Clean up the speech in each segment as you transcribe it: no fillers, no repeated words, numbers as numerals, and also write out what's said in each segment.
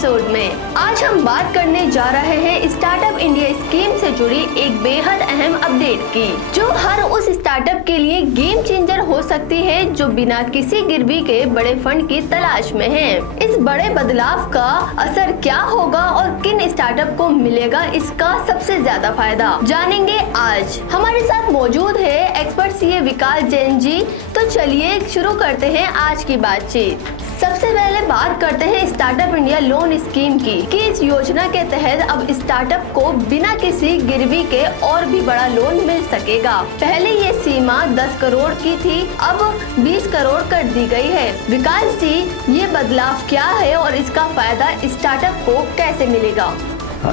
Episode में आज हम बात करने जा रहे हैं स्टार्टअप इंडिया स्कीम से जुड़ी एक बेहद अहम अपडेट की, जो हर उस स्टार्टअप के लिए गेम चेंजर हो सकती है जो बिना किसी गिरवी के बड़े फंड की तलाश में है। इस बड़े बदलाव का असर क्या होगा और किन स्टार्टअप को मिलेगा इसका सबसे ज्यादा फायदा, जानेंगे आज। हमारे साथ मौजूद है एक्सपर्ट सीए विकास जैन जी। तो चलिए शुरू करते हैं आज की बातचीत। सबसे पहले बात करते हैं स्टार्टअप इंडिया लोन स्कीम की कि इस योजना के तहत अब स्टार्टअप को बिना किसी गिरवी के और भी बड़ा लोन मिल सकेगा। पहले ये सीमा 10 करोड़ की थी, अब 20 करोड़ कर दी गई है। विकास जी, ये बदलाव क्या है और इसका फायदा स्टार्टअप को कैसे मिलेगा?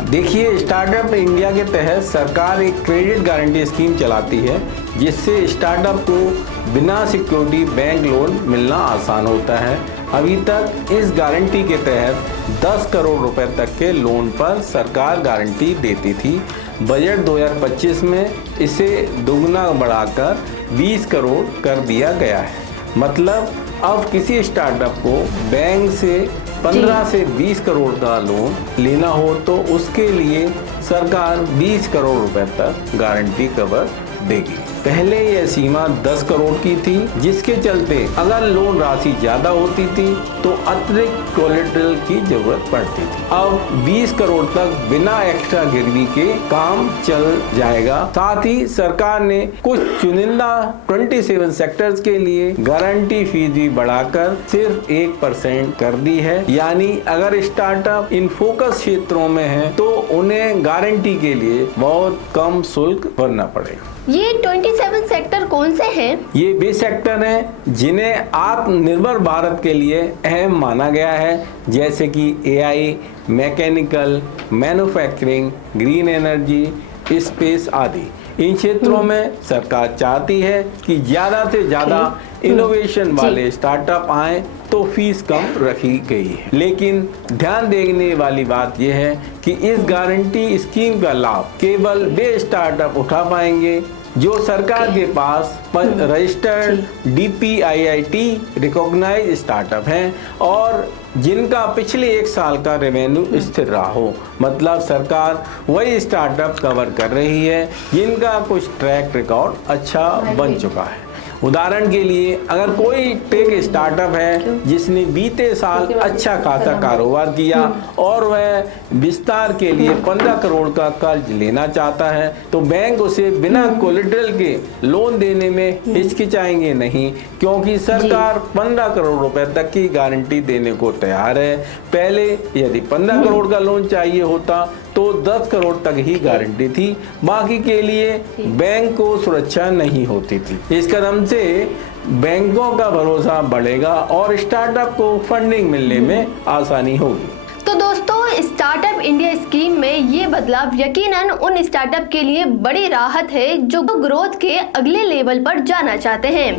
देखिए, स्टार्टअप इंडिया के तहत सरकार एक क्रेडिट गारंटी स्कीम चलाती है, जिससे स्टार्टअप को बिना सिक्योरिटी बैंक लोन मिलना आसान होता है। अभी तक इस गारंटी के तहत 10 करोड़ रुपए तक के लोन पर सरकार गारंटी देती थी। बजट 2025 में इसे दोगुना बढ़ाकर 20 करोड़ कर दिया गया है। मतलब अब किसी स्टार्टअप को बैंक से 15 से 20 करोड़ का लोन लेना हो तो उसके लिए सरकार 20 करोड़ रुपए तक गारंटी कवर देगी। पहले यह सीमा 10 करोड़ की थी, जिसके चलते अगर लोन राशि ज्यादा होती थी तो अतिरिक्त कोलेटरल की जरूरत पड़ती थी। अब 20 करोड़ तक बिना एक्स्ट्रा गिरवी के काम चल जाएगा। साथ ही सरकार ने कुछ चुनिंदा 27 सेक्टर्स के लिए गारंटी फीस भी बढ़ाकर सिर्फ 1% कर दी है। यानी अगर स्टार्टअप इन फोकस क्षेत्रों में है तो उन्हें गारंटी के लिए बहुत कम शुल्क भरना पड़ेगा। ये 27 सेक्टर कौन से हैं? ये वे सेक्टर हैं जिन्हें आत्मनिर्भर भारत के लिए अहम माना गया है, जैसे कि AI, mechanical, manufacturing, green energy, space आदि। इन क्षेत्रों में सरकार चाहती है कि ज्यादा से ज्यादा इनोवेशन वाले स्टार्टअप आए, तो फीस कम रखी गई है। लेकिन ध्यान देने वाली बात यह है कि इस गारंटी स्कीम का लाभ केवल वे स्टार्टअप उठा पाएंगे जो सरकार के पास रजिस्टर्ड DPIIT रिकॉग्नाइज स्टार्टअप हैं और जिनका पिछले 1 साल का रेवेन्यू स्थिर रहा हो। मतलब सरकार वही स्टार्टअप कवर कर रही है जिनका कुछ ट्रैक रिकॉर्ड अच्छा बन चुका है। उदाहरण के लिए, अगर कोई टेक स्टार्टअप है जिसने बीते साल अच्छा खासा कारोबार किया और वह विस्तार के लिए 15 करोड़ का कर्ज लेना चाहता है, तो बैंक उसे बिना कोलेटरल के लोन देने में हिचकिचाएंगे नहीं, क्योंकि सरकार 15 करोड़ रुपए तक की गारंटी देने को तैयार है। पहले यदि 15 करोड़ का लोन चाहिए होता तो 10 करोड़ तक ही गारंटी थी, बाकी के लिए बैंक को सुरक्षा नहीं होती थी। इस कदम से बैंकों का भरोसा बढ़ेगा और स्टार्टअप को फंडिंग मिलने में आसानी होगी। तो दोस्तों, स्टार्टअप इंडिया स्कीम में ये बदलाव यकीनन उन स्टार्टअप के लिए बड़ी राहत है जो ग्रोथ के अगले लेवल पर जाना चाहते हैं,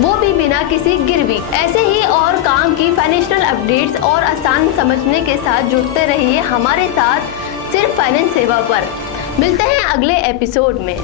वो भी बिना किसी गिरवी। ऐसे ही और काम की फाइनेंशियल अपडेट्स और आसान समझने के साथ जुड़ते रहिए हमारे साथ सिर्फ फाइनेंस सेवा पर। मिलते हैं अगले एपिसोड में।